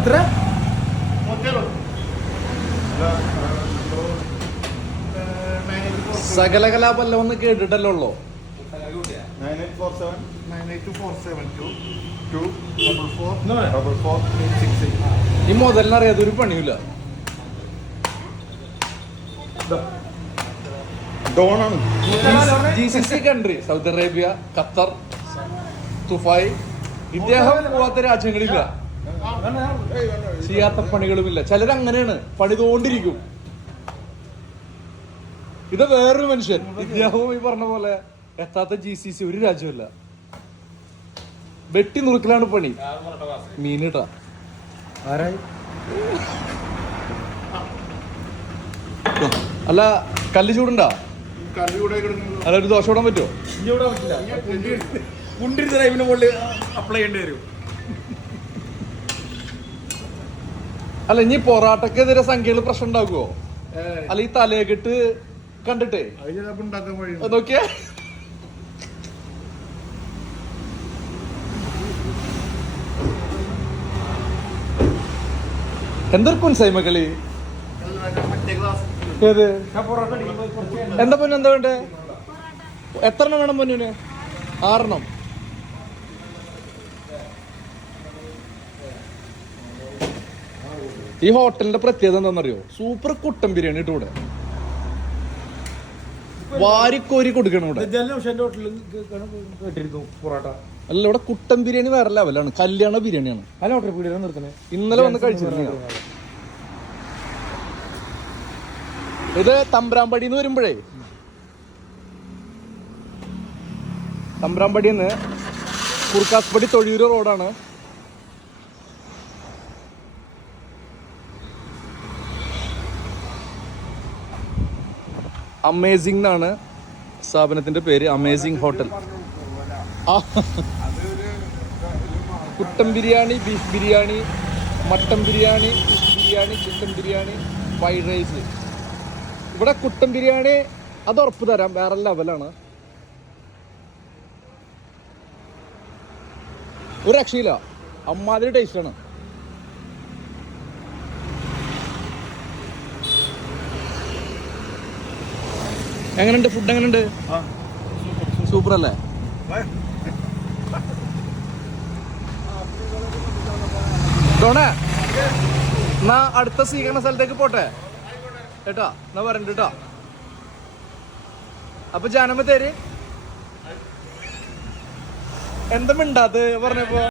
എത്ര? സകലകലാപല്ല ഒന്ന് കേട്ടിട്ടല്ലോ ഉള്ളോ? 9847224444 ഈ മുതലിനറിയാതെ ഒരു പണിയില്ല. ഡോണാണ്. GCC country, Saudi Arabia, Qatar, Dubai, ഇദ്ദേഹം പോവാത്ത രാജ്യങ്ങളില്ല, ചെയ്യാത്ത പണികളുമില്ല. ചിലരങ്ങനെയാണ്, പണിതുകൊണ്ടിരിക്കും. ഇത് വേറൊരു മനുഷ്യൻ, ഇദ്ദേഹവും ഈ പറഞ്ഞ പോലെ എത്താത്ത GCC ഒരു രാജ്യമല്ല. വെട്ടി നുറുക്കലാണ് പണി. മീനിട്ടാ ആരായി? അല്ല, കല്ല് ചൂടുണ്ടാ? അല്ല, ഒരു ദോശ ഇടാൻ പറ്റുമോ? അപ്ലൈ ചെയ്യേണ്ടി വരും. അല്ല, ഇനി പൊറാട്ടക്കെതിരെ സംഖ്യകൾ പ്രശ്നം ഉണ്ടാക്കുവോ? അല്ല, ഈ തലയെക്കെട്ട് കണ്ടിട്ടേ നോക്കിയാ എന്തൊരു സൈമക്കളി. ഏത് എന്താ പൊന്നു, എന്താ വേണ്ടേ? എത്ര എണ്ണം വേണം പൊന്നിന്? 6 എണ്ണം. ഈ ഹോട്ടലിന്റെ പ്രത്യേകത എന്താണെന്നറിയോ? സൂപ്പർ കുട്ടൻ ബിരിയാണി ഇട്ട് ഇവിടെ വാരിക്കോരി കൊടുക്കണം. ഇവിടെ അല്ല, ഇവിടെ കുട്ടൻ ബിരിയാണി വേറെ ലെവലാണ്. കല്യാണ ബിരിയാണിയാണ്. ഇന്നലെ വന്ന് കഴിച്ചിരുന്നു. ഇത് തമ്പ്രാമ്പടിന്ന് വരുമ്പോഴേ, തമ്പ്രാമ്പടിന്ന് കുറുക്കാസ്പടി തൊഴിയൂര് റോഡാണ്. അമേസിംഗ് എന്നാണ് സ്ഥാപനത്തിന്റെ പേര്, amazing hotel. Kuttan biryani, beef biryani, mutton biryani, fish biryani, chicken biryani, fried rice. ഇവിടെ കുട്ടൻ ബിരിയാണി അത് ഉറപ്പ് തരാം, വേറെ ലെവലാണ്. ഒരു രക്ഷയില്ല, അമ്മാതിരി ടേസ്റ്റാണ്. എങ്ങനെയുണ്ട് ഫുഡ്? എങ്ങനെയുണ്ട്? സൂപ്പർ അല്ലേ? ഡോണേ, എന്നാ അടുത്ത സ്വീകരണ സ്ഥലത്തേക്ക് പോട്ടെ കേട്ടാ, എന്നാ പറയണ്ട കേട്ടോ. അപ്പൊ ജാനമ്മ തേര് എന്താ മിണ്ടാത് പറഞ്ഞപ്പോ?